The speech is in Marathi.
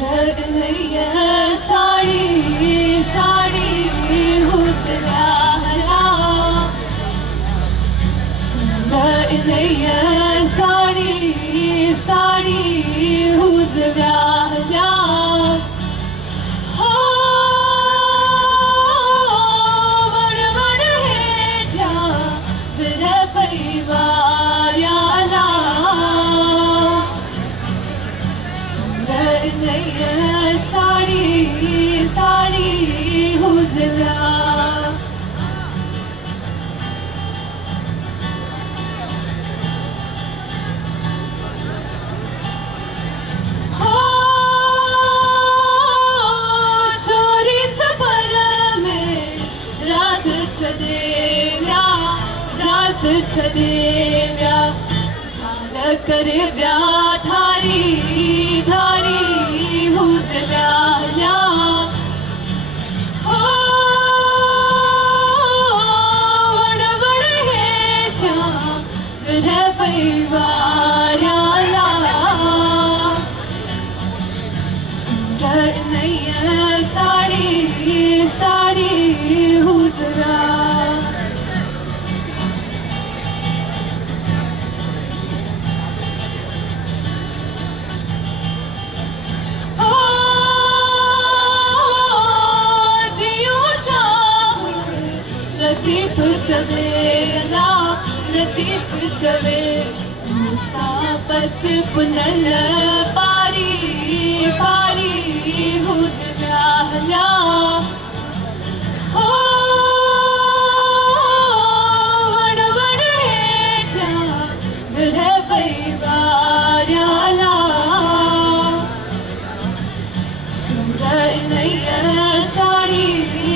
लग्नय साडी साडी हुजव्याला लग्नय साडी साडी हुजव्याला हो वडवड हेच्या विरपैवाऱ्याला लग्नय साडी साडी हुजव्या देव्या रात देव्या धार करव्या धारी धारी हुजव्याला हो वडवड हेच्या विरपैवाऱ्याला लग्नय साडी साडी हुजव्या लतीफ चवेला लतीफ चवे मुसाफत पुनल पारी पारी हुजव्याला हो वडवड हेच्या विरपैवाऱ्याला लग्नय साडी